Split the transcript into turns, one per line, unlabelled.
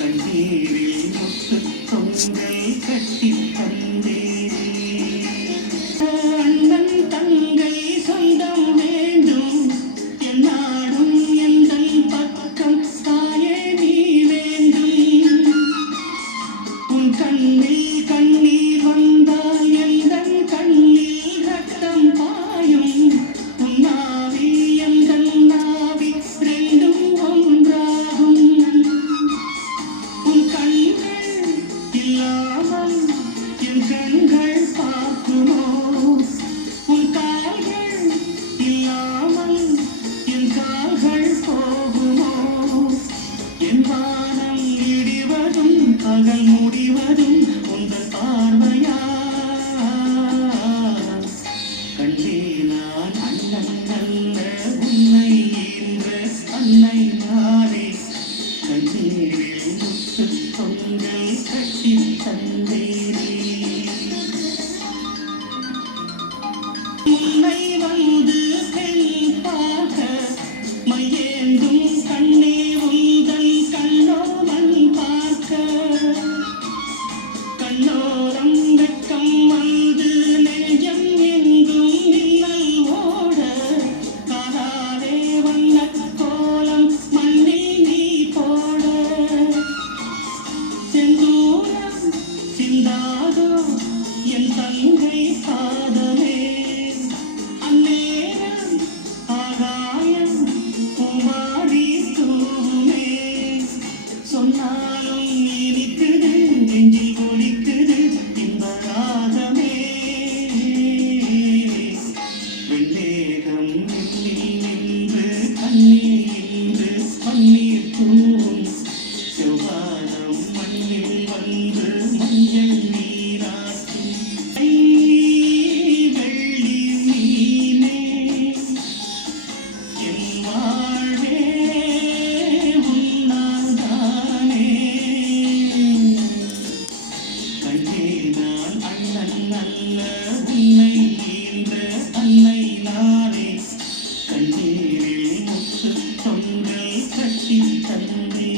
കണ്ണീരിൽ മുത്തുകൊങ്കൽ കട്ടിപ്പ துணை வந்து மேகம் நின்று கண்ணீர் நின்று கண்ணீர் தூவும் செவ்வானம் மண்ணில் வந்து மஞ்சள் நீராட்டும் வெள்ளி மீனே என் வாழ்வே உன்னாதானே கண்ணே நான் அண்ணன் அல்ல. కట్టింతండి